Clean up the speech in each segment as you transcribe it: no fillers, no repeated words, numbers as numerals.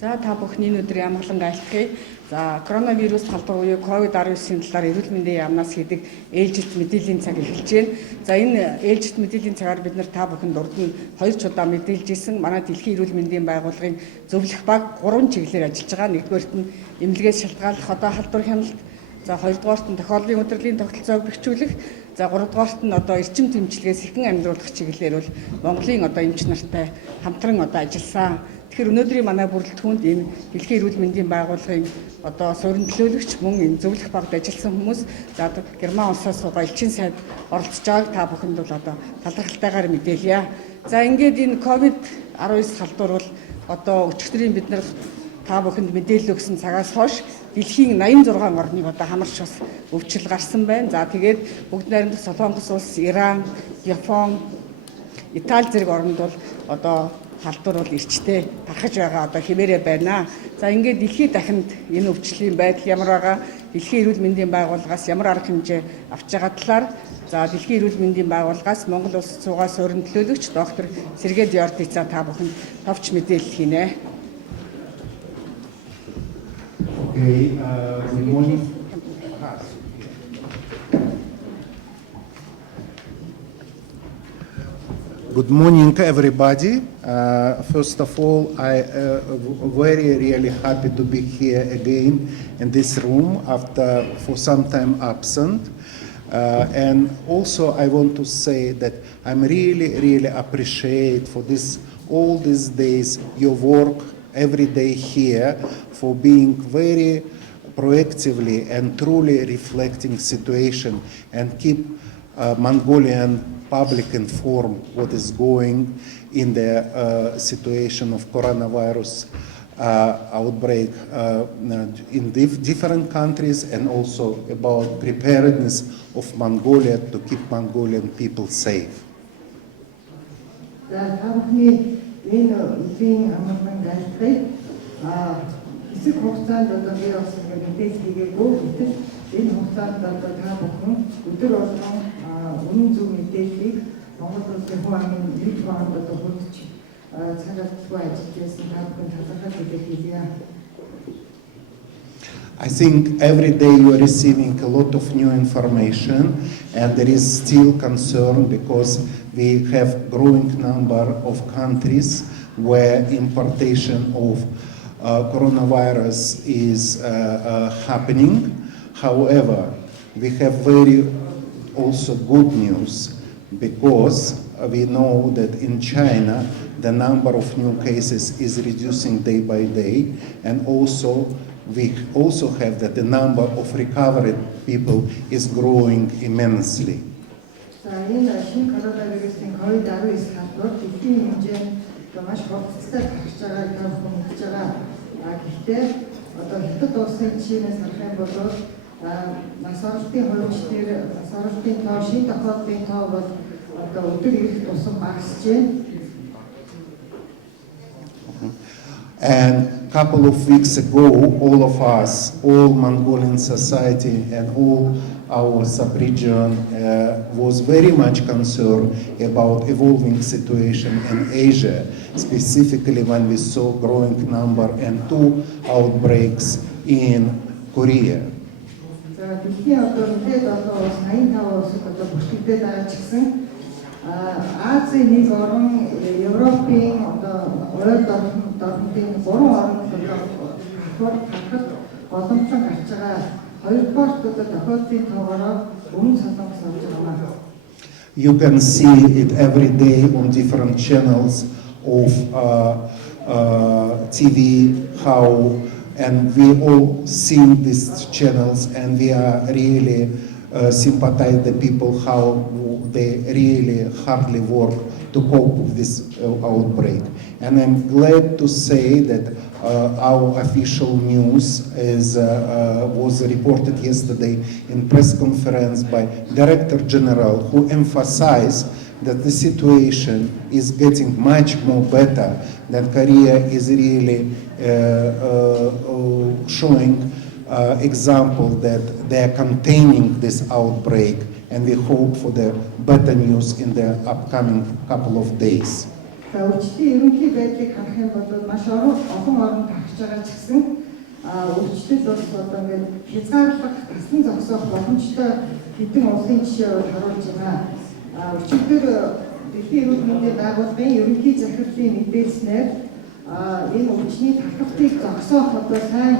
За та бүхний өдрийн амгалан айлтгая. За коронавирус халдвар буюу COVID-19-ийн талаар эрүүл мэндийн яамнаас хийдэг ээлжилт мэдээллийн цаг эхэлж байна. За энэ ээлжилт мэдээллийн цагаар бид та бүхэнд урд нь 2 удаа мэдээлж исэн манай дэлхийн эрүүл мэндийн байгууллагын зөвлөх баг 3 чиглэлээр ажиллаж байгаа. Нэгдүгээрт нь эмнэлгээс шалтгааллах одоо халдвар хяналт, за хоёрдугаарт нь тохиолдлын удирдлагын тогтолцоог бэхжүүлэх, за гуравдугаарт нь одоо эрчим тэмцлэгээс хэрхэн амьдруулах чиглэлээр бол Монголын одоо эмч нартай хамтран одоо ажилласан. Тэгэхээр өнөөдрийн манай бүрэлдэхүүнд энэ дэлхийн эрүүл мэндийн байгууллагын одоо суурин төлөөлөгч мөн энэ зөвлөх багт ажилласан хүмүүс за Герман улсаас байгаа элчин сайд оролцож байгааг та бүхэнд бол одоо талархалтайгаар мэдээлье. За ингээд энэ COVID-19 халдвар бол одоо өчигдрийн бид нар та бүхэнд мэдээлэл өгсөн цагаас хойш дэлхийн 86 орныг одоо хамарч бас өвчл гарсан байна. За тэгээд бүгд найрамдах Солонгос улс, Иран, Япон, Итали зэрэг орнд бол одоо халдвар бол эрчтэй тархаж байгаа одоо хэмээрээ байна. За ингээд дэлхийд дахинд энэ өвчлийн байдал ямар байгаа, дэлхийн эрүүл мэндийн байгууллагаас ямар арга хэмжээ авч байгаа талаар за дэлхийн эрүүл мэндийн байгууллагаас Монгол улс цугаа суурин төлөөлөгч доктор Сергей Диортица та бүхэнд товч мэдээлэл хийнэ. Okay, good morning. Good morning, everybody. First of all, I really happy to be here again in this room after for some time absent. And also, I want to say that I'm really appreciate for this all these days your work every day here for being very proactively and truly reflecting situation and keep Mongolian public informed what is going in the situation of coronavirus outbreak in different countries, and also about preparedness of Mongolia to keep Mongolian people safe. Энэ хугацаанд одоо та бүхэн өдөр болгон үнэн зөв мэдээллийг Монгол улсын хувь амын нэг хооронд одоо хурдж цагаатгүй ажиллаж байсан та бүхэн талархал хэлье. I think every day you are receiving a lot of new information, and there is still concern because we have growing number of countries where importation of coronavirus is happening. However, we have very also good news because we know that in China the number of new cases is reducing day by day, and also we also have that the number of recovered people is growing immensely. Насралтын хувьчдэр насралтын тоо шин тохиолдлын тоо бол одоо өдөр ирэх тусам багасж байна. And a couple of weeks ago, all of us, all Mongolian society and all our sub-region was very much concerned about evolving situation in Asia, specifically when we saw growing number and 2 outbreaks in Korea. Дэлхийн одоо ингээд одоо 85 улсад одоо бүртгэгдээд байгаа ч гэсэн Азийн нэг орн, Европын одоо ойд орнуудын 3 орнд одоо харахад боломжтой гарч байгаа. Хоёрдугаар одоо тохиолдлын тоогоороо өмнө солонгос орж байгаа. You can see it every day on different channels of TV how. And we all see these channels, and we are really sympathize the people how they really hardly work to cope with this outbreak. And I'm glad to say that our official news was reported yesterday in press conference by Director General, who emphasized that the situation is getting much more better, that Korea is really showing example that they are containing this outbreak, and we hope for the better news in the upcoming couple of days. За өвчтөний ерөнхий байдлыг харах юм бол маш олон орнд тархаж байгаа ч гэсэн өвчлөл бас одоо ингээд хязгаарлах, тасн зогсоох боломжтой хэдэн улсын жишээ харуулж байна. Өчигдөр Дэлхийн эрүүл мэндийн байгууллагын ерөнхий захирлын мэдээлснээр энэ өвчний татварыг зогсоох одоо сайн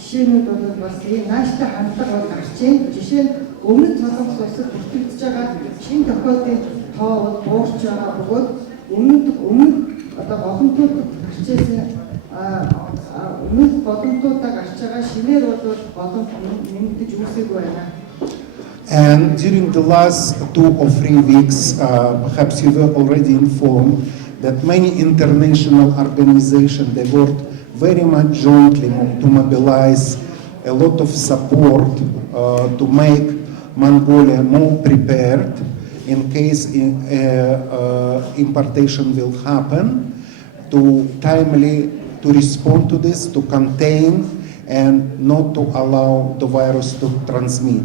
жишээнүүд бол бас ийм нааштай хандлага бол гарч байна. Жишээ нь өмнөд солонгос улсад бүртгэгдэж байгаа шинэ тохиолдлын тоо бол буурч байгаа бөгөөд өмнөд одоо боломжууд гарч ирсэн өмнөд боломжуудаа гарч байгаа шинээр бол боломж нэмэгдэж үүсээгүй байна. And during the last 2 or 3 weeks, perhaps you were already informed that many international organizations, they worked very much jointly to mobilize a lot of support to make Mongolia more prepared in case importation will happen, to timely to respond to this, to contain and not to allow the virus to transmit.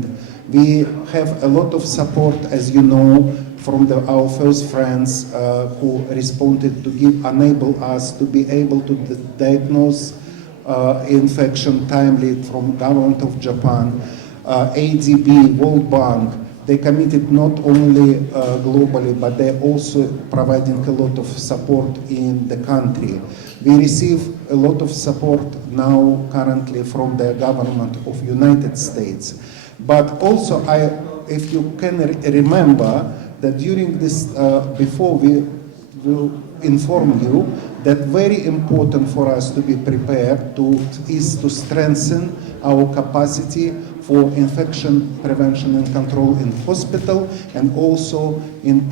We have a lot of support, as you know, from our first friends who responded to enable us to be able to diagnose infection timely from government of Japan, ADB, World Bank. They committed not only globally, but they're also providing a lot of support in the country. We receive a lot of support now currently from the government of United States. But also, if you can remember that during this, before we will inform you that very important for us to be prepared is to strengthen our capacity for infection prevention and control in hospital, and also in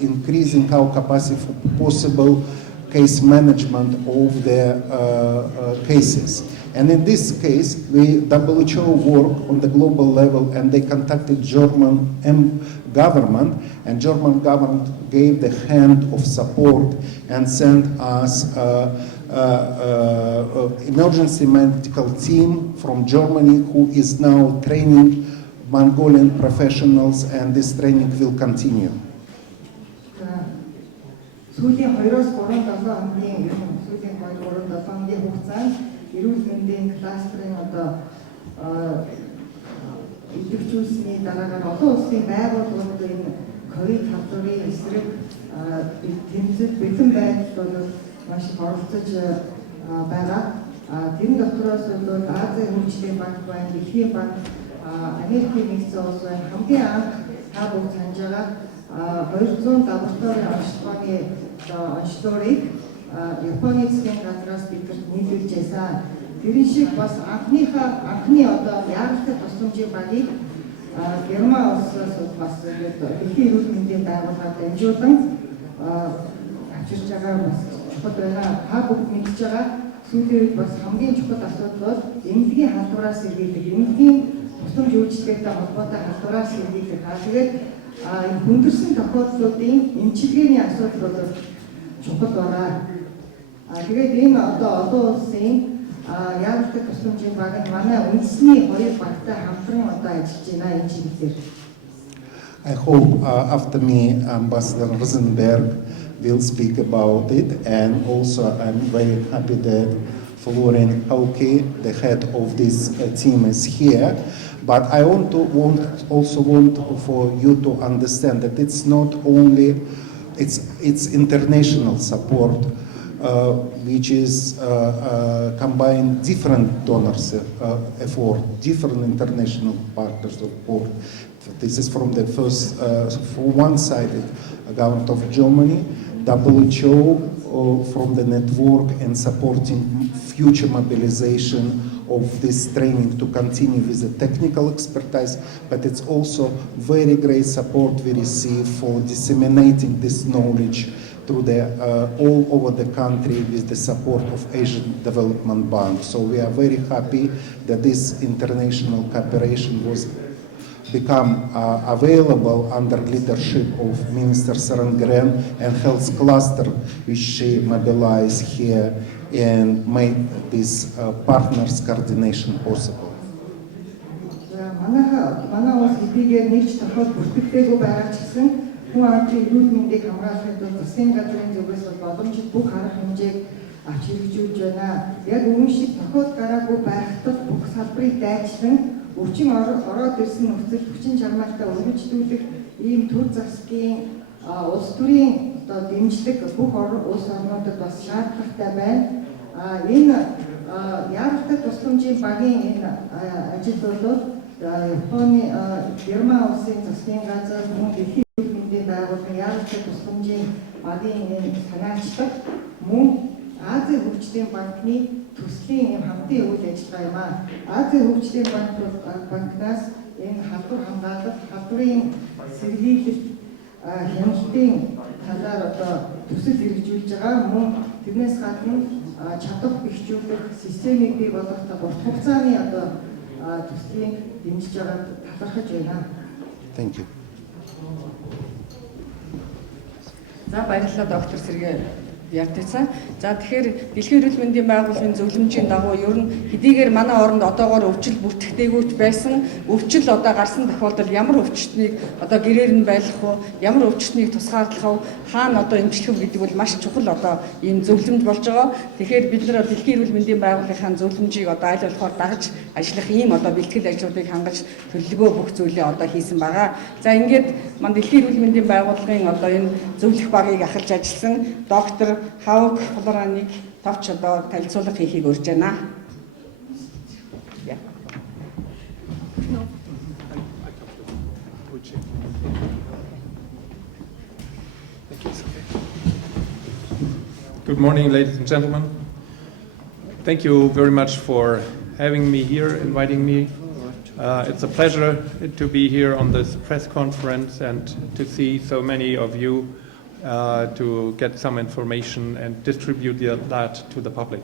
increasing our capacity for possible case management of the cases. And in this case, WHO worked on the global level, and they contacted German government, and German government gave the hand of support and sent us emergency medical team from Germany who is now training Mongolian professionals, and this training will continue. Сүүлийн 2-3 хоногийн сүүлийн 2-3 хоногийн хугацаанд эрүүл мэндийн кластерын одоо идэвхжүүлсний дараагаар олон улсын байгууллагууд энэ ковид халдварын эсрэг тэмцэл бэлэн байдалд бол маш их оролцож байгаа. Тэрэн дотроос бол Азийн хөгжлийн банк байна, Дэлхийн банк, Америкийн нэгдсэн улс байна. Хамгийн анх та бүгд санаж байгаа 200 лабораторийн онцлогооны онцлогыг Японы засгийн газраас бидэрт нийлүүлж байсан. Тэрэн шиг бас анхны одоо яаралтай тусламжийн багийг Герман улсаас бас Дэлхийн эрүүл мэндийн байгууллагад дамжуулан авчирч байгаа бас чухал байна. Та бүгд мэдж байгаа сүүлийн үед бас хамгийн чухал асуудал бол эмнэлгийн халдвараас сэргийлэх, эмнэлгийн тусламж үйлчилгээтэй холбоотой халдвараас сэргийлэх. Тэгээд хүндэрсэн тохиолдлуудын эмчилгээний асуудал бол чухал байна. Тэгээд энэ одоо олон улсын яаралтай тусламжийн баг нь манай үндэсний 2 багтай хамтран одоо ажиллаж байна энэ чиглэлээр. I hope after me, Ambassador Rosenberg will speak about it, and also I'm very happy that Florian Hauke, the head of this team, is here. But I also want for you to understand that it's not only it's international support, which is combine different donors effort, different international partners support. This is from the first, for one side, government of Germany, WHO from the network, and supporting future mobilization of this training to continue with the technical expertise, but it's also very great support we receive for disseminating this knowledge through the all over the country with the support of Asian Development Bank. So we are very happy that this international cooperation was become available under leadership of Minister Sarangren and Health Cluster, which she mobilized here and made this partners coordination possible. Манай улс эдгээр нэгж тохиол бүртгэгдээгүй байгаа ч гэсэн хүн амтны эрүүл мэндийг хамгаалахад засгийн газрын зүгээс боломжит бүх арга хэмжээг авч хэрэгжүүлж байна. Яг өмнө шиг тохиод гараагүй байхад бүх салбарыг дайчлан өвчин ороод ирсэн нөхцөл хүчин чармайлтаа өргөжлүүлэх ийм төр засгийн улс төрийн дэмжлэг бүх улс орнуудад бас шаардлагатай байна. Энэ яаралтай тусламжийн багийн энэ ажил бол Японы Герман улсын засгийн газар мөн дэлхийн эрүүл мэндийн байгууллагын яаралтай тусламжийн багийн энэ санаачдаг мөн Азийн хөгжлийн банкны төслийн хамтын үйл ажиллагаа юм аа. Азийн хөгжлийн банкнаас энэ халдвар хамгаалалт, халдварын сэргийлэлт хяналтын талаар төсөл хэрэгжүүлж байгаа мөн тэрнээс гадна чадвар бэхжүүлэх системийг бий болгох урт хугацааны төслийг дэмжиж байгааг талархаж байна. Thank you. За баярлалаа доктор Сэргээ Яртайцаа. За тэгэхээр Дэлхийн эрүүл мэндийн байгууллагын зөвлөмжийн дагуу ер нь хэдийгээр манай оронд одоогоор өвчил бүртгэдэггүйч байсан өвчил гарсан тохиолдолд ямар өвчтнийг гэрээр нь байлгах уу, ямар өвчтнийг тусгаарлах уу, хаана эмчлэх үү гэдэг бол маш чухал ийм зөвлөмж болж байгаа. Тэгэхээр бид нар Дэлхийн эрүүл мэндийн байгууллагын зөвлөмжийг аль болохоор дагаж ажиллах ийм бэлтгэл ажлуудыг хангаж төлөвлөгөө бүх зүйлээ хийсэн байгаа. За ингээд манай Дэлхийн эрүүл мэндийн байгууллагын энэ зөвлөх багийг ахалж ажилласан доктор Хавг Флораныг тавч танилцуулга хийхийг урьж байна. Good morning, ladies and gentlemen. Thank you very much for having me here, inviting me. It's a pleasure to be here on this press conference and to see so many of you to get some information and distribute that to the public.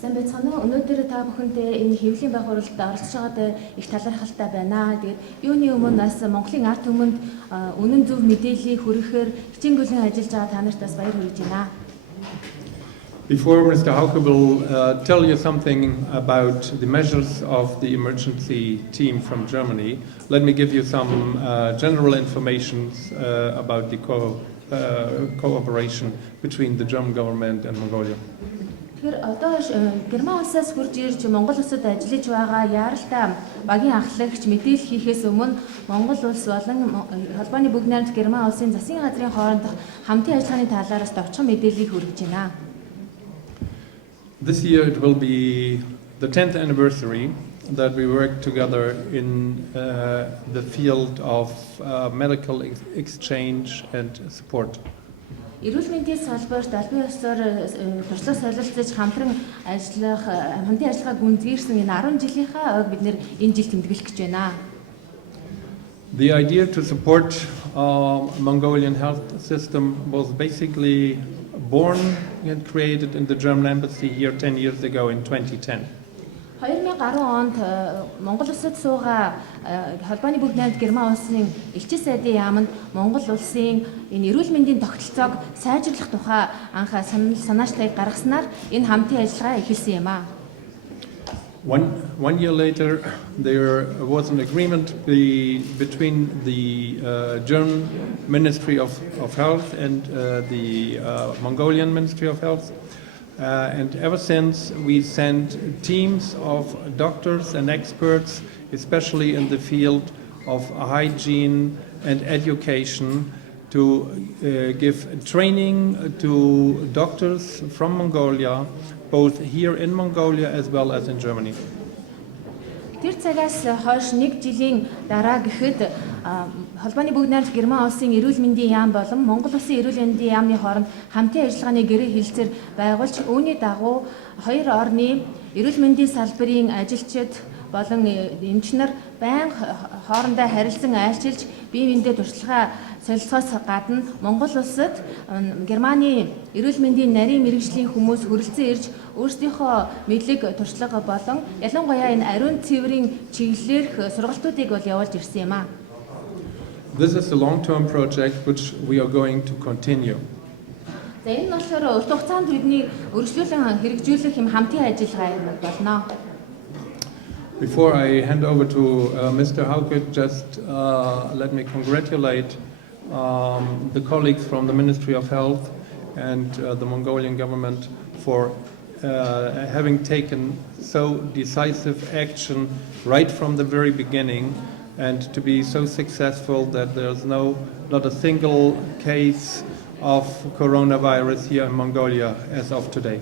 Сайн байцгаана уу? Өнөөдөр та бүхэндээ энэ хевлийн байх уралд оролцож байгаад их талархалтай байна. Тэгээд юуны өмнө бас Монголын ард түмэнд үнэн зөв мэдээллийг хүргэхээр хичээнгүйлэн ажиллаж байгаа та нарт бас баяр хүргэж байна. Before Mr. Hauke will tell you something about the measures of the emergency team from Germany, let me give you some general information about the cooperation between the German government and Mongolia. Тэгэхээр одоо Герман улсаас хурж ирж Монгол улсад ажиллаж байгаа яаралтай багийн ахлагч мэдээлэл хийхээс өмнө Монгол улс болон холбооны бүгд найрамд Герман улсын засгийн газрын хоорондох хамтын ажиллагааны талаараас товчхон мэдээллийг хүргэж байна. This year it will be the 10th anniversary that we worked together in the field of medical exchange and support. Эрүүл мэндийн салбарт албан ёсоор туршлага солилцож хамтран ажиллах хамтын ажиллагааг гүнзгийрсэн энэ 10 жилийнхаа ойг бид нэр энэ жил тэмдэглэх гэж байна. The idea to support Mongolian health system was basically born and created in the German embassy here 10 years ago in 2010. 2010 онд Монгол улсад суугаа холбооны бүгд найрамд Герман улсын элчин сайдын яамд Монгол улсын энэ эрүүл мэндийн тогтолцоог сайжруулах тухай анх санаачлалыг гаргаснаар энэ хамтын ажиллагаа эхэлсэн юм а. One year later, there was an agreement between the German Ministry of Health and the Mongolian Ministry of Health. And ever since, we sent teams of doctors and experts, especially in the field of hygiene and education, to give training to doctors from Mongolia, both here in Mongolia as well as in Germany. Тэр цагаас хойш нэг жилийн дараа гэхэд холбооны бүгд найрамд Герман улсын эрүүл мэндийн яам болон Монгол улсын эрүүл мэндийн яамны хооронд хамтын ажиллагааны гэрээ хэлэлцээр байгуулж үүний дагуу хоёр орны эрүүл мэндийн салбарын ажилчид болон эмч нар байнга хоорондоо харилцан айлчилж бие биендээ туршлагаа солилцохоос гадна Монгол улсад Германы эрүүл мэндийн нарийн мэрэгжлийн хүмүүс хүрэлцэн ирж өөрсдийнхөө мэдлэг туршлага болон ялангуяа энэ ариун цэврийн чиглэлээр сургалтуудыг бол явуулж ирсэн юм а. This is a long-term project which we are going to continue. За энэ нь болохоор урт хугацаанд бидний өргөжлүүлэн хэрэгжүүлэх юм хамтын ажиллагаа болно. Before I hand over to Mr. Hauke, just let me congratulate the colleagues from the Ministry of Health and the Mongolian government for having taken so decisive action right from the very beginning, and to be so successful that there's not a single case of coronavirus here in Mongolia as of today.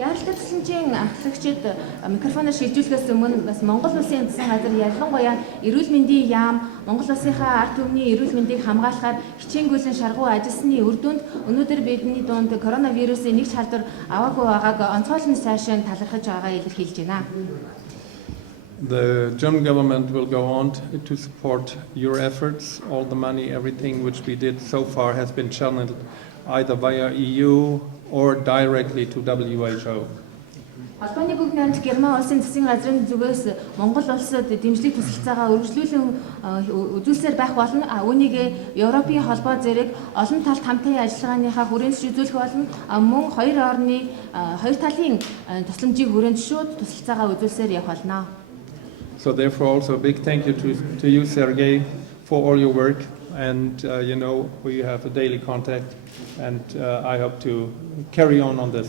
Яаралтай төсөлмжийн ахлагчид микрофоноор шилжүүлэхээс өмнө бас Монгол улсын засгийн газар ялангуяа эрүүл мэндийн яам, Монгол улсынхаа ард түмний эрүүл мэндийг хамгаалахаар хичээнгүйлэн шаргуу ажилласны үр дүнд өнөөдөр бидний дунд коронавирусын нэг ч халдвар аваагүй байгааг онцгойлон сайшин талархаж байгаагаа илэрхийлж байна. The German government will go on to support your efforts. All the money, everything which we did so far has been channeled either via EU or directly to WHO. Албаны бүгд найрамд Герман улсын засгийн газрын зүгээс Монгол улсад дэмжлэг туслалцаагаа үргэлжлүүлэн үзүүлсээр байх болно. Үүнийг Европын холбоо зэрэг олон талт хамтын ажиллагааныхаа хүрээнд үзүүлэх болно. Мөн хоёр талын тусламжийг хүрээнд шууд туслалцаагаа үзүүлсээр явах болно. So therefore also a big thank you to you, Sergey, for all your work. And we have a daily contact, and I hope to carry on this.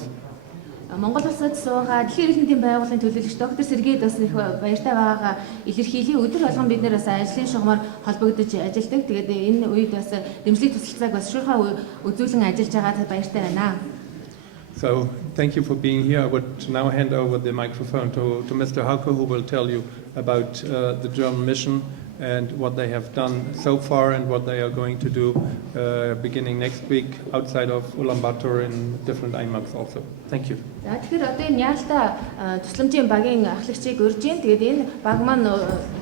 Монгол улсад суугаад дэлхийн эрүүл мэндийн байгууллагын төлөөлөгч доктор Сергей бас их баяртай байгаагаа илэрхийлээ. Өдөр болгон бид нэр бас ажлын шугамар холбогдож ажилладаг. Тэгээд энэ үед бас дэмжлэг туслалцааг бас шуурхаа үзүүлэн ажиллаж байгаад баяртай байна. So thank you for being here. I would now hand over the microphone to Mr. Hauke, who will tell you about the German mission and what they have done so far and what they are going to do beginning next week outside of Ulaanbaatar in different IMACs also. Thank you. За тэгэхээр одоо энэ яалтаа тусламжийн багийн ахлагчийг урьж гин. Тэгээд энэ баг маань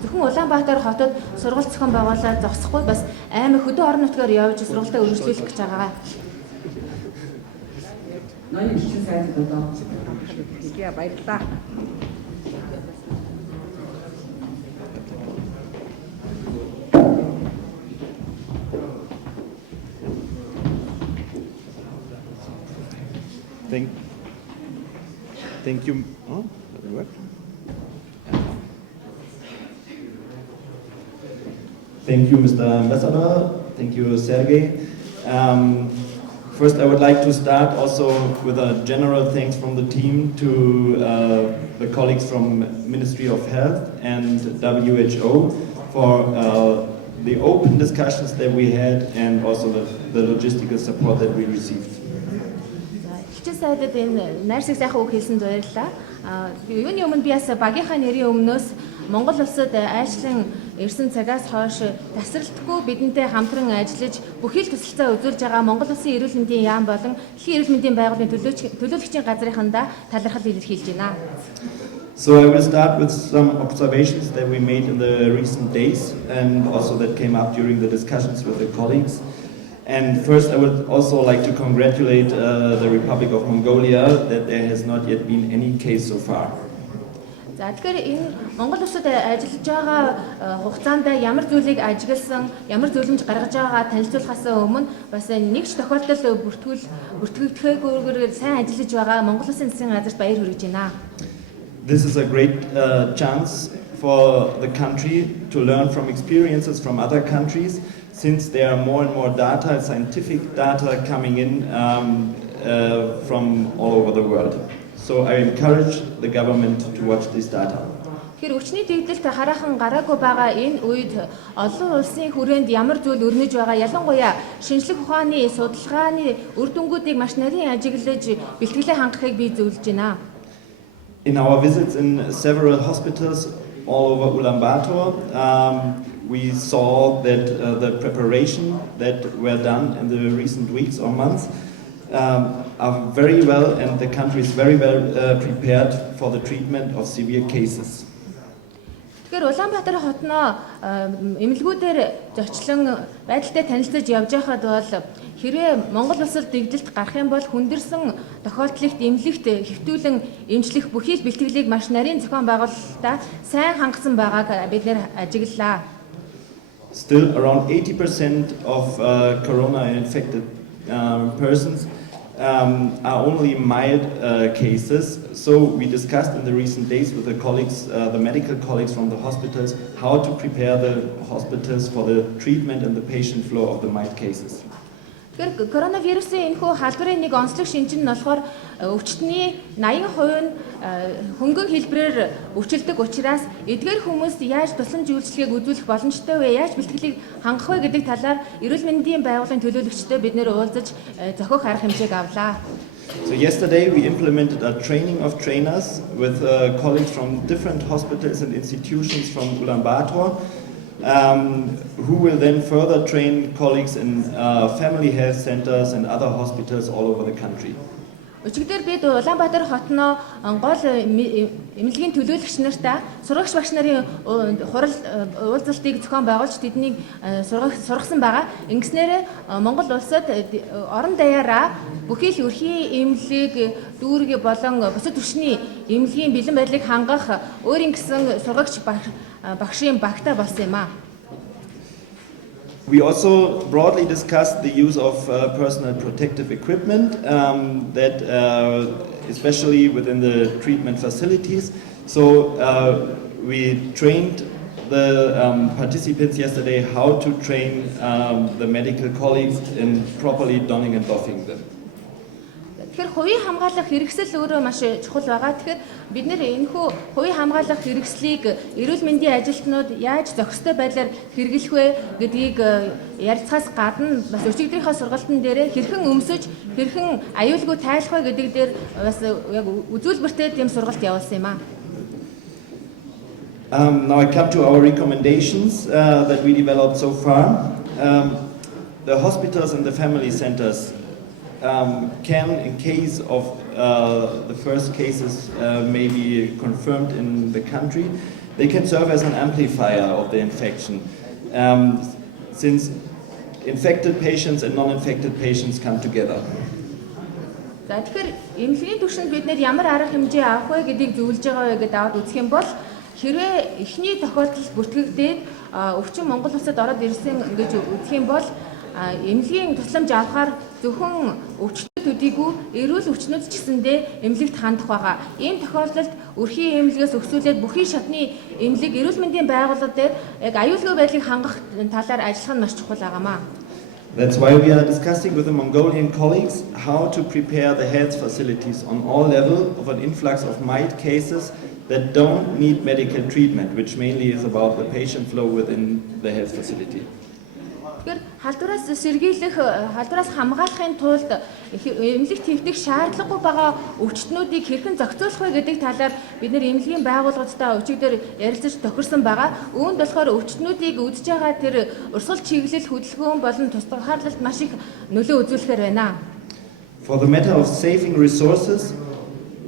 зөвхөн Улаанбаатар хотод сургалт зохион байгуулаад зогсохгүй бас аймаг хөдөө орон нутгаар явж сургалтаа үргэлжлүүлэх гэж байгаа. Ноён бичсэн сайд одоо хэлье баярлалаа. Thank you. Oh, does it work? Thank you, Mr. Ambassador. Thank you, Sergey. First, I would like to start also with a general thanks from the team to the colleagues from Ministry of Health and WHO for the open discussions that we had and also the logistical support that we received. Сайдад энэ найрсаг сайхан үг хэлсэнд баярлалаа. Юуны өмнө би бас багийнхаа нэрийн өмнөөс Монгол улсад айлчлан ирсэн цагаас хойш тасралтгүй бидэнтэй хамтран ажиллаж бүхий л тусалцаа үзүүлж байгаа Монгол улсын эрүүл мэндийн яам болон дэлхийн эрүүл мэндийн байгууллагын төлөөлөгчийн газрынхандаа талархал илэрхийлж байна. So I will start with some observations that we made in the recent days and also that came up during the discussions with the colleagues. And first, I would also like to congratulate the Republic of Mongolia that there has not yet been any case so far. За тэгэхээр энэ Монгол улсад ажиллаж байгаа хугацаанд ямар зүйлийг ажигласан, ямар зөвлөмж гаргаж байгаагаа танилцуулахаас өмнө бас нэг ч тохиолдол бүртгэгдэхгүйгээр сайн ажиллаж байгаа Монгол улсын засгийн газарт баяр хүргэж байна. This is a great chance for the country to learn from experiences from other countries, since there are more and more data, scientific data coming in from all over the world. So I encourage the government to watch this data. Тэгэхээр өчний дэвдэлт хараахан гараагүй байгаа энэ үед олон улсын хүрээнд ямар зүйл өрнөж байгаа, ялангуяа шинжлэх ухааны судалгааны үр дүнгуудыг маш нарийн ажиглаж бэлтгэлээ хангахыг би зөвлөж байна. In our visits in several hospitals all over Ulaanbaatar, we saw that the preparation that were done in the recent weeks or months are very well, and the country is very well prepared for the treatment of severe cases. Тэгэхээр Улаанбаатар хотноо эмнэлгүүдээр зочлон байдалтай танилцаж явж байхад бол хэрвээ Монгол улсад дэвдэлт гарах юм бол хүндэрсэн тохиолдлыг эмнэлэгт хэвтүүлэн эмчлэх бүхий л бэлтгэлийг маш нарийн зохион байгуулалтаа сайн хангасан байгааг бид нэр ажиглалаа. Still, around 80% of corona-infected persons are only mild cases. So we discussed in the recent days with the colleagues, the medical colleagues from the hospitals, how to prepare the hospitals for the treatment and the patient flow of the mild cases. Тэгэхээр коронавирусын энэхүү халдварын нэг онцлог шинж нь болохоор өвчтний 80% нь хөнгөн хэлбэрээр өвчлөдөг учраас эдгээр хүмүүст яаж тусламж үйлчилгээг үзүүлэх боломжтой вэ? Яаж бэлтгэлийг хангах вэ гэдэг талаар эрүүл мэндийн байгууллагын төлөөлөгчтэй бид нэр уулзаж зохиох арга хэмжээг авлаа. So yesterday we implemented a training of trainers with colleagues from different hospitals and institutions from Ulaanbaatar, who will then further train colleagues in family health centers and other hospitals all over the country. Өчигдөр бид Улаанбаатар хотноо гол эмнэлгийн төлөөлөгч нартаа сургагч багш нарын хурал уулзалтыг зохион байгуулж тэднийг сургасан байгаа. Ингэснээр Монгол улсад орон даяараа бүхий л өрхийн эмнэлэг, дүүрэг болон бусад түвшний эмнэлгийн бэлэн байдлыг хангах өөрийн гэсэн сургагч багшийн багтаа болсон юм аа. We also broadly discussed the use of personal protective equipment, that especially within the treatment facilities. So we trained the participants yesterday how to train the medical colleagues in properly donning and doffing them. Тэгэхээр хувийн хамгаалах хэрэгсэл өөрөө маш чухал байгаа. Тэгэхээр бид нэр энэхүү хувийн хамгаалах хэрэгслийг эрүүл мэндийн ажилтнууд яаж зохистой байдлаар хэрэглэх вэ гэдгийг ярилцахаас гадна бас өчигдрийнхаа сургалтын дээр хэрхэн өмсөж, хэрхэн аюулгүй тайлах вэ гэдэг дээр бас яг үзүүлбэртэй тийм сургалт явуулсан юм аа. Now I come to our recommendations that we developed so far. The hospitals and the family centers can, in case of the first cases may be confirmed in the country, they can serve as an amplifier of the infection, since infected patients and non-infected patients come together. За тэгэхээр эмнэлгийн түвшинд бид нэр ямар арга хэмжээ авах вэ гэдгийг зөвлөж байгаа вэ гэдээ аваад үзэх юм бол хэрвээ эхний тохиолдолд бүртгэгдээд өвчин Монгол улсад ороод ирсэн гэж үзэх юм бол эмнэлгийн тусламж авахаар зөвхөн өвчтөд төдийгүй эрүүл өвчнүүд ч гэсэндээ эмнэлэгт хандах байгаа. Ийм тохиолдолд өрхийн эмнэлгээс өсвүүлээд бүхий шатны эмнэлэг эрүүл мэндийн байгууллагууд дээр яг аюулгүй байдлыг хангах талаар ажиллах нь маш чухал байгаамаа. That's why we are discussing with the Mongolian colleagues how to prepare the health facilities on all levels of an influx of mild cases that don't need medical treatment, which mainly is about the patient flow within the health facility. Тэгэхээр халдвараас сэргийлэх, халдвараас хамгаалахын тулд эмнэлэгт хэвдэх шаардлагагүй байгаа өвчтнүүдийг хэрхэн зохицуулах вэ гэдэг талаар бид нэр эмнэлгийн байгууллагуудтай өчигдөр ярилцаж тохирсон байгаа. Үүнд болохоор өвчтнүүдийг үдж байгаа тэр урсгал чиглэл хөдөлгөөн болон тусгаарлагт маш их нөлөө үзүүлэхээр байна. For the matter of saving resources,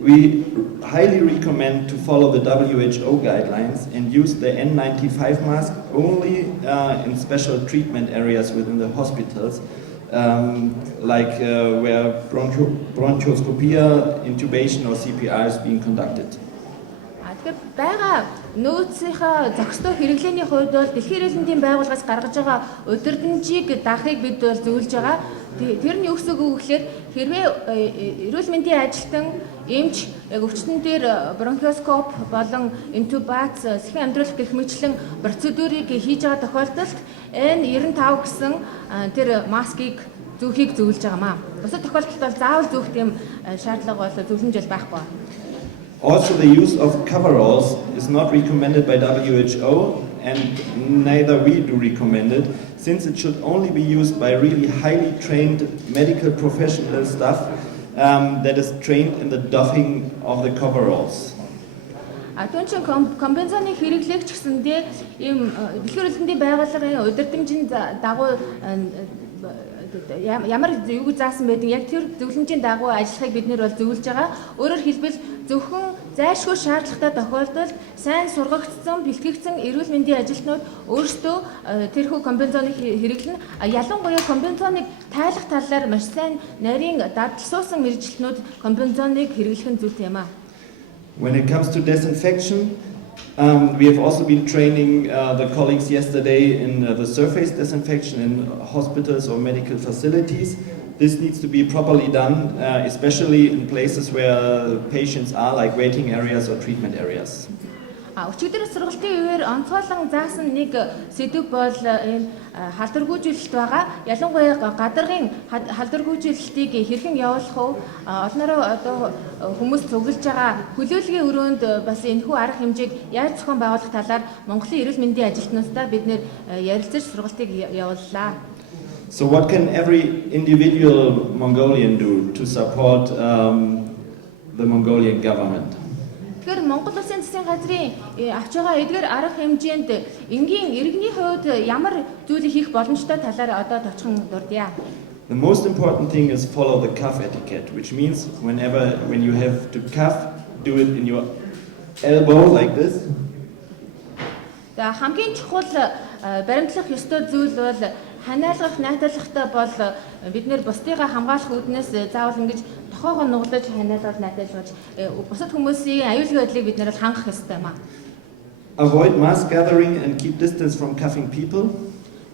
we highly recommend to follow the WHO guidelines and use the N95 mask only in special treatment areas within the hospitals, like where bronchoscopy, intubation or CPR is being conducted. Тэгэхээр байгаа нөөцийнхаа зохистой хэрэглээний хувьд бол Дэлхийн эрүүл мэндийн байгууллагаас гаргаж байгаа удирдамжийг даахыг бид бол зөвлөж байгаа. Тэр нь юу гэсэн үг гэхээр хэрвээ эрүүл мэндийн ажилтан эмч өвчтөн дээр бронхоскоп болон интубац, сэхэн амьдруулах гэх мэтлэн процедурыг хийж байгаа тохиолдолд N95 гэсэн тэр маскыг зүүхийг зөвлөж байгаамаа. Бусад тохиолдолд бол заавал зүүх тийм шаардлага бол зөвлөмж байхгүй. Also, the use of coveralls is not recommended by WHO, and neither we do recommend it, since it should only be used by really highly trained medical professional staff that is trained in the doffing of the coveralls. Түүнчин комбинзоны хэрэглэгч гэсэндээ ийм дэлхийн эрүүл мэндийн байгууллагын удирдамжийн дагуу ямар юуг заасан байдаг яг тэр зөвлөмжийн дагуу ажиллахыг бид нэр бол зөвлөж байгаа. Өөрөөр хэлбэл зөвхөн зайлшгүй шаардлагатай тохиолдолд сайн сургагдсан, бэлтгэгдсэн эрүүл мэндийн ажилтнууд өөрсдөө тэрхүү комбинзоныг хэрэглэнэ. Ялангуяа комбинзоныг тайлах талаар маш сайн нарийн дадалсуусан мэргэжилтнүүд комбинзоныг хэрэглэх нь зүйтэй юм аа. When it comes to disinfection, we have also been training the colleagues yesterday in the surface disinfection in hospitals or medical facilities. This needs to be properly done, especially in places where patients are, like waiting areas or treatment areas. Өчигдөр сургалтын үеэр онцгойлон заасан нэг сэдв бол энэ халдваргүйжүүлэлт байгаа. Ялангуяа гадаргын халдваргүйжүүлэлтийг хэрхэн явуулах вэ? Олноороо одоо хүмүүс цуглаж байгаа хүлээлгийн өрөөнд бас энэхүү арга хэмжээг яаж зохион байгуулах талаар Монголын эрүүл мэндийн ажилтнуудтай бид нэр ярилцаж сургалтыг явууллаа. So what can every individual Mongolian do to support the Mongolian government? Тэгэхээр Монгол Улсын засгийн газрын авч байгаа эдгээр арга хэмжээнд энгийн иргэний хувьд ямар зүйлийг хийх боломжтой талаар одоо товчхон дурдъя. The most important thing is follow the cuff etiquette, which means when you have to cuff, do it in your elbow like this. За хамгийн чухал баримтлах ёстой зүйл бол ханиалгах, найталгахтай бол бид нэр бусдыгаа хамгаалах үүднээс заавал ингэж тохоогоо нуглаж ханиалгаж, найталгаж бусад хүмүүсийн аюулгүй байдлыг бид нэр хангах ёстой юм аа. Avoid mass gathering and keep distance from cuffing people.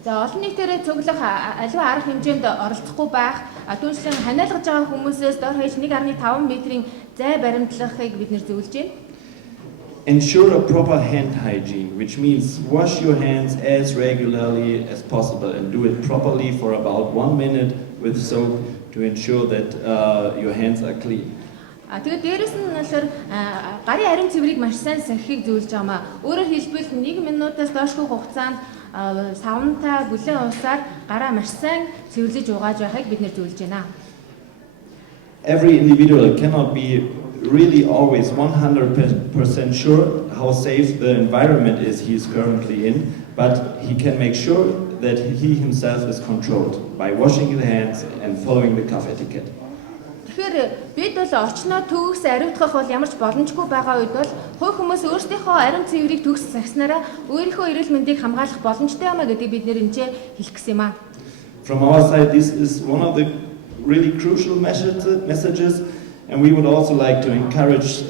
За олон нийтээрээ цуглах аливаа арга хэмжээнд оролцохгүй байх, түүнчлэн ханиалгаж байгаа хүмүүсээс дор хаяж 1.5 метрийн зай баримтлахыг бид нэр зөвлөж байна. Ensure a proper hand hygiene, which means wash your hands as regularly as possible and do it properly for about 1 minute with soap to ensure that your hands are clean. Тэгээд дээрэс нь болохоор гарын ариун цэврийг маш сайн сахихыг зөвлөж байгаамаа. Өөрөөр хэлбэл 1 минутаас доошгүй хугацаанд савнтай бүлээн усаар гараа маш сайн цэвэрлэж угааж байхыг бид нэр зөвлөж байна. Every individual cannot be really always 100% sure how safe the environment is he is currently in, but he can make sure that he himself is controlled by washing his hands and following the cuff etiquette. Тэгэхээр бид бол орчноо төгс ариутгах бол ямарч боломжгүй байгаа үед бол хувь хүмүүс өөрсдийнхөө ариун цэврийг төгс сахиснараа өөрийнхөө эрүүл мэндийг хамгаалах боломжтой юм а гэдгийг бид нэр энэ хэлэх гэсэн юм а. From our side, this is one of the really crucial messages, and we would also like to encourage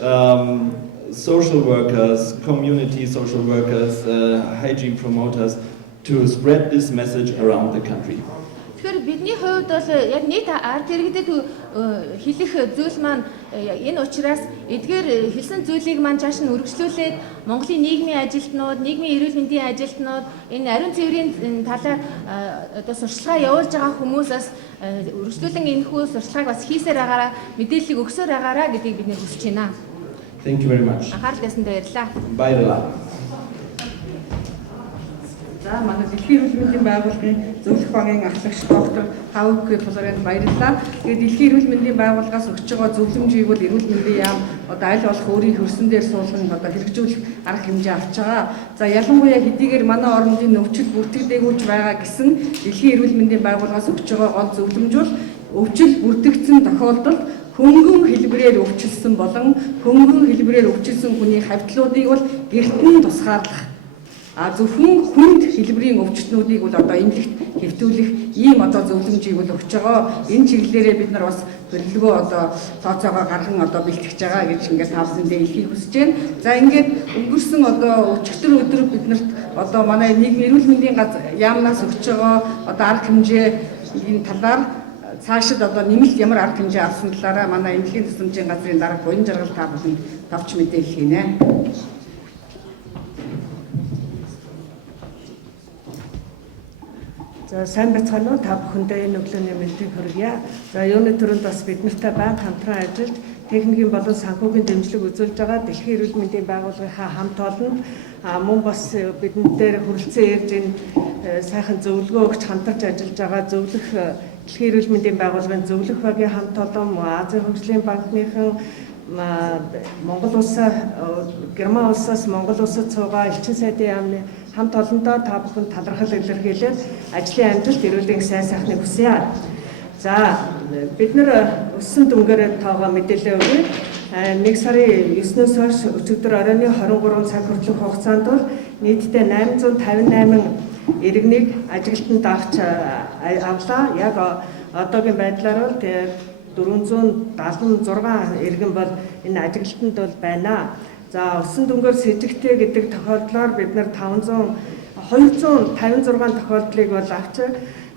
social workers, community social workers, hygiene promoters to spread this message around the country. Тэгэхээр бидний хувьд бол яг нийт ард иргэдэд хэлэх зүйл маань энэ учраас эдгээр хэлсэн зүйлийг маань цааш нь үргэлжлүүлээд Монголын нийгмийн ажилтнууд, нийгмийн эрүүл мэндийн ажилтнууд энэ ариун цэврийн талаар одоо сурчлагаа явуулж байгаа хүмүүсээс үргэлжлүүлэн энэхүү сурчлагыг бас хийсээр байгаараа, мэдээллийг өгсөөр байгаараа гэдгийг бид нэр хүсэж байна. Thank you very much. Анхаарал тавьсанд баярлалаа. Баярлалаа. За манай дэлхийн эрүүл мэндийн байгууллагын зөвлөх багийн ахлагч доктор Хавк Флоренд баярлалаа. Тэгээд дэлхийн эрүүл мэндийн байгууллагаас өгч байгаа зөвлөмжийг бол эрүүл мэндийн яам одоо аль болох өөрийн хөрсөн дээр суулган одоо хэрэгжүүлэх арга хэмжээ авч байгаа. За ялангуяа хэдийгээр манай орнын өвчил бүртгэдэгүүлж байгаа гэсэн дэлхийн эрүүл мэндийн байгууллагаас өгч байгаа гол зөвлөмж бол өвчил бүртгэгдсэн тохиолдолд хөнгөн хэлбэрээр өвчлсөн болон хөнгөн хэлбэрээр өвчлсөн хүний хавьтлуудыг бол гэртэн тусгаарлах. Зөвхөн хүнд хэлбэрийн өвчтнүүдийг бол одоо эмнэлэгт хэвтүүлэх ийм одоо зөвлөмжийг бол өгч байгаа. Энэ чиглэлээрээ бид нар бас төлөвлөгөө одоо тооцоогоо гарган одоо бэлтгэж байгаа гэж ингээд таавсандээ хэлхийг хүсэж байна. За ингээд өнгөрсөн одоо өчигдөр өдөр биднэрт одоо манай нийгмийн эрүүл мэндийн яамнаас өгч байгаа одоо арга хэмжээний талаар цаашид одоо нэмэлт ямар арга хэмжээ авсан талаараа манай эмнэлгийн тусламжийн газрын дарга буян жаргал та бүхэнд товч мэдээлэл хийнэ. За сайн байцгаана уу та бүхэндээ энэ өглөөний мэндийг хүргье. За юуны төрөнд бас бид нартай байнга хамтран ажиллаж техникийн болон санхүүгийн дэмжлэг үзүүлж байгаа Дэлхийн эрүүл мэндийн байгууллагынхаа хамт олон мөн бас бидэнтэй хүрэлцэн ярьж энэ сайхан зөвлөгөө өгч хамтарч ажиллаж байгаа зөвлөх Дэлхийн эрүүл мэндийн байгууллагын зөвлөх багийн хамт олон Азийн хөгжлийн банкныхан Монгол улсаа Герман улсаас Монгол улсад суугаа элчин сайдын яамны хамт олондоо та бүхэн талархал илэрхийлээд ажлын амжилт эрүүлэн сайн сайхныг хүсье. За бид нар өссөн дүнгээрээ тоогоо мэдээлэл өгье. 1 сарын 9-өөс хойш өчигдөр оройн 23 цаг хүртэлх хугацаанд бол нийтдээ 858 иргэнийг ажиглалтанд авч авлаа. Яг одоогийн байдлаар бол 476 иргэн бол энэ ажиглалтанд бол байна. За өссөн дүнгээр с ิจ гтэй гэдэг тохиолдлоор бид нар 256 тохиолдлыг бол авч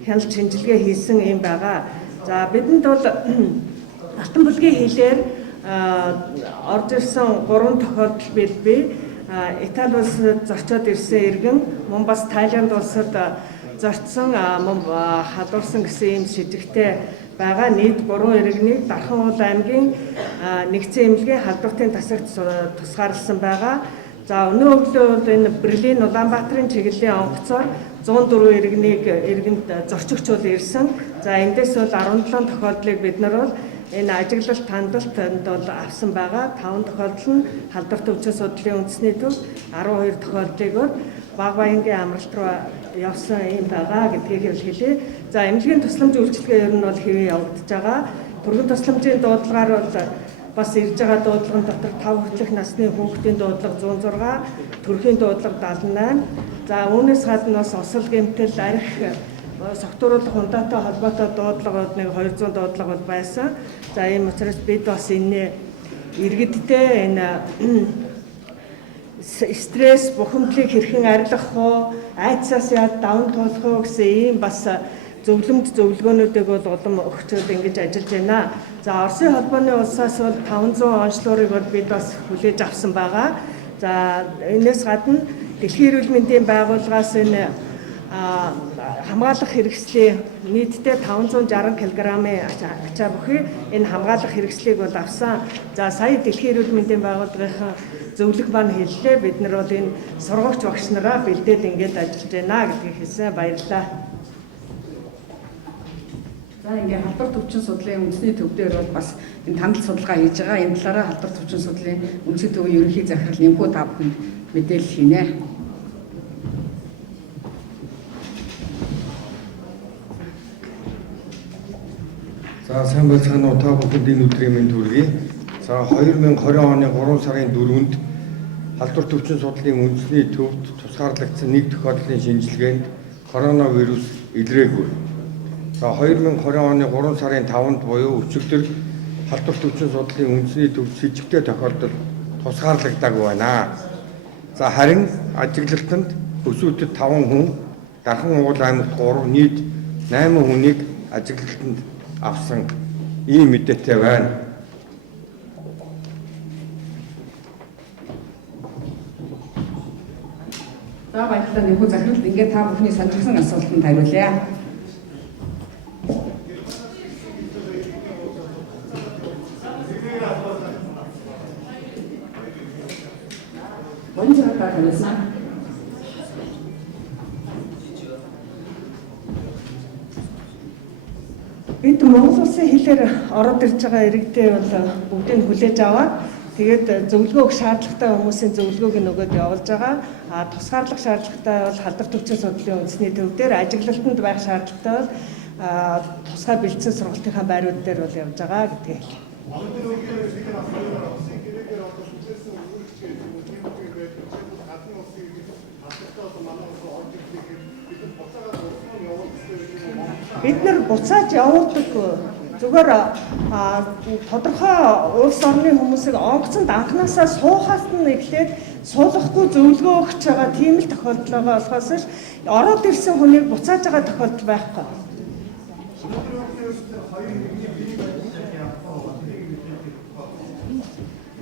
хяналт шинжилгээ хийсэн юм байгаа. За бидэнд бол алтан бүлгийн хилээр орж ирсэн 3 тохиолдол бий. Итали улсад зорчоод ирсэн иргэн мөн бас Тайланд улсад зорчсон халуурсан гэсэн ийм шижигтэй байгаа нийт 3 иргэнийг Дархан уул аймгийн нэгдсэн эмнэлгийн халдвартын тасагт тусгаарласан байгаа. За өнөө өглөө бол энэ Берлин Улаанбаатарын чиглэлийн онгоцоор 104 иргэнд зорчигчуул ирсэн. За эндээс бол 17 тохиолдлыг бид нар бол энэ ажиглалт хандлтанд бол авсан байгаа. 5 тохиолдол нь халдварт өвчин судлалын үндэсний төв, 12 тохиолдлыг бол баг баянгийн амралт руу явсан юм байгаа гэдгийг хэлье. За эмнэлгийн тусламж үйлчилгээ ер нь бол хэвээ явагдаж байгаа. Түргэн тусламжийн дуудлагаар бол бас ирж байгаа дуудлагын дотор 5 хүртэлх насны хүүхдийн дуудлага 106, төрхийн дуудлага 78. За үүнээс гадна бас осол гэмтэл, арх, согтууруулах ундаатай холбоотой дуудлагууд нэг 200 дуудлага бол байсан. За ийм учраас бид бас энэ иргэдтэй энэ стресс, бухимдлыг хэрхэн арилгах вэ, айдсаас яад даван туулах вэ гэсэн ийм бас зөвлөгөөнүүдийг бол улам өгчөөд ингэж ажиллаж байна. За Оросын холбооны улсаас бол 500 онцлогыг бол бид бас хүлээж авсан байгаа. За энэс гадна Дэлхийн эрүүл мэндийн байгууллагаас энэ хамгаалах хэрэгслийн нийтдээ 560 кг-ийн ачаа бүхий энэ хамгаалах хэрэгслийг бол авсан. За сая Дэлхийн эрүүл мэндийн байгууллагын зөвлөх маань хэллээ. Бид нар бол энэ сургагч багш нараа бэлдээд ингэж ажиллаж байна гэдгийг хэлсэн. Баярлалаа. За ингээд халдварт өвчин судлалын үндэсний төвдөр бол бас энэ танил судалгаа хийж байгаа. Энэ талаараа халдварт өвчин судлалын үндэсний төвийн ерөнхий захирал нэмхүү та бүхэнд мэдээлэл хийнэ. За сайн байцгаана уу та бүхэнд энэ өдрийн мэнд хүргэе. За 2020 оны 3 сарын 4-нд халдварт өвчин судлалын үндэсний төвд тусгаарлагдсан нэг тохиолдлын шинжилгээнд коронавирус илрээгүй. За 2020 оны 3 сарын 5-нд буюу өчигдөр халдварт өвчин судлалын үндэсний төвд с ิจ гтэй тохиолдол тусгаарлагдаагүй байна. За харин ажиглалтанд өсвөдөд 5 хүн, Дархан уул аймагт 3, нийт 8 хүнийг ажиглалтанд авсан ийм мэдээтэй байна. За баярлалаа нэмхүү захиралд ингээд та бүхний сонирхсан асуултанд хариулъя. Bonjour, хариулсан. Бид Монгол улсын хэлээр ороод ирж байгаа иргэдээ бол бүгдийг хүлээж аваад тэгээд зөвлөгөө өгөх шаардлагатай хүмүүсийн зөвлөгөөг нөгөөд явуулж байгаа. Тусгаарлах шаардлагатай бол халдварт өвчин судлалын үндэсний төв дээр, ажиглалтанд байх шаардлагатай бол тусгай бэлдсэн сургалтынхаа байрууд дээр бол явж байгаа гэдгийг хэлье. Бид нар буцааж явуулдаггүй. Зүгээр тодорхой улс орны хүмүүсийг онгоцонд анханасаа суухаас нь эхлээд суулгахгүй зөвлөгөө өгч байгаа тийм л тохиолдол байгаа болохоос л ороод ирсэн хүнийг буцааж байгаа тохиолдол байхгүй.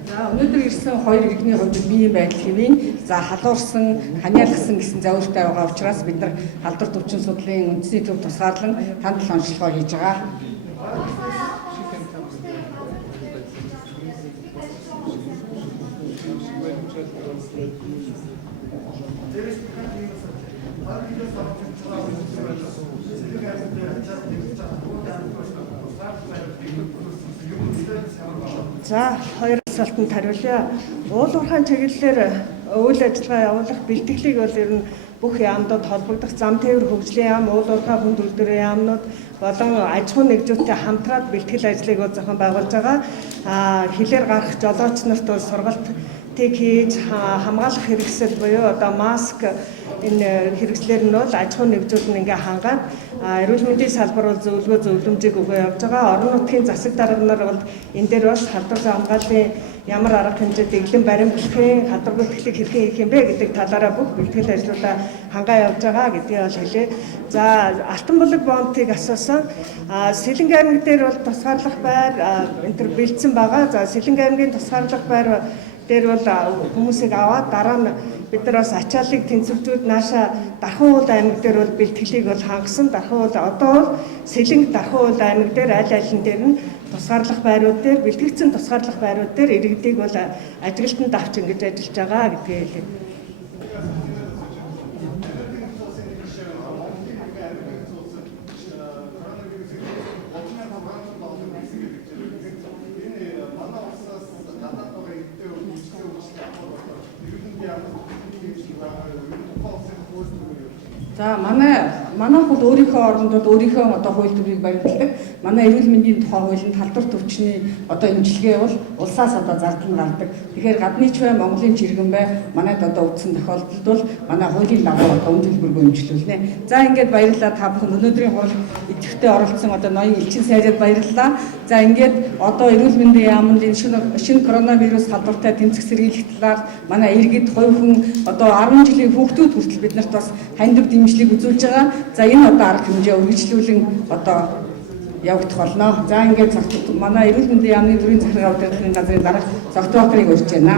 За өнөөдөр ирсэн 2 иргэний хувьд биеийн байдал хэвийн за халуурсан, ханиалгасан гэсэн зөвлөлтөй байгаа учраас бид нар халдварт өвчин судлалын үндэсний төв тусгаарлан хандлал онцлогоо хийж байгаа. За хоёр асуултанд хариулъя. Уул уурхайн чиглэлээр үйл ажиллагаа явуулах бэлтгэлийг бол ер нь бүх яамнууд холбогдох зам тээвэр хөгжлийн яам, уул уурхай хүнд үйлдвэрийн яамнууд болон аж ахуйн нэгжүүдтэй хамтраад бэлтгэл ажлыг бол зохион байгуулж байгаа. Хилээр гарах жолооч нарт бол сургалтыг хийж хамгаалах хэрэгсэл буюу одоо маск энэ хэрэгслэр нь бол аж ахуйн нэгжүүд нь ингээ хангаад эрүүл мэндийн салбар бол зөвлөмжийг өгөө явж байгаа. Орон нутгийн засаг дарга нар бол энэ дээр бас халдвар хамгааллын ямар арга хэмжээ дэглэм баримтлахын халдвар бэлтгэлийг хэрхэн хийх юм бэ гэдэг талаараа бүх бэлтгэл ажлуудаа хангаа явж байгаа гэдгийг бол хэлье. За Алтан булаг бомтыг асуусан. Сэлэнг аймаг дээр бол тусгаарлах байр энэ төр бэлдсэн байгаа. За Сэлэнг аймгийн тусгаарлах байр дээр бол хүмүүсийг аваад дараа нь бид нар бас ачааллыг тэнцвэржүүд нааша Дархан уул аймаг дээр бол бэлтгэлийг бол хангасан. Дархан уул одоо бол Сэлэнг Дархан уул аймаг дээр аль алин дээр нь тусгаарлах байрууд дээр бэлтгэгдсэн тусгаарлах байрууд дээр иргэдийг бол ажиглалтанд авч ингэж ажиллаж байгаа гэдгийг хэлээ. За манай хул өөрийнхөө орондод өөрийнхөө одоо хууль төрийг баримтлагдаг. Манай эрүүл мэндийн тухай хуулинд халдвар төвчний одоо имчилгээ бол улсаас одоо зардал нь гардаг. Тэгэхээр гадны ч бай, Монголын ч иргэн бай, манайд одоо үдсэн тохиолдолд бол манай хуулийн дагуу одоо үн төлбөргүй имчилүүлнэ. За ингээд баярлалаа та бүхэн өнөөдрийн хурал идэвхтэй оролцсон одоо ноён элчин сайжид баярлалаа. За ингээд одоо эрүүл мэндийн яамд энэ шинэ коронавирус халдвартай тэмцэх сэргийлэх талаар манай иргэд хувь хүн одоо 10 жилийн хүүхдүүд хүртэл бид нарт бас хандив дэмжлэг үзүүлж байгаа. За энэ одоо арга хэмжээ үргэлжлүүлэн одоо явагдах болно. За ингээд манай эрүүл мэндийн яамны бүрийн захиргаа удирдлагын газрын дарга Зогтбаатарыг урьж байна.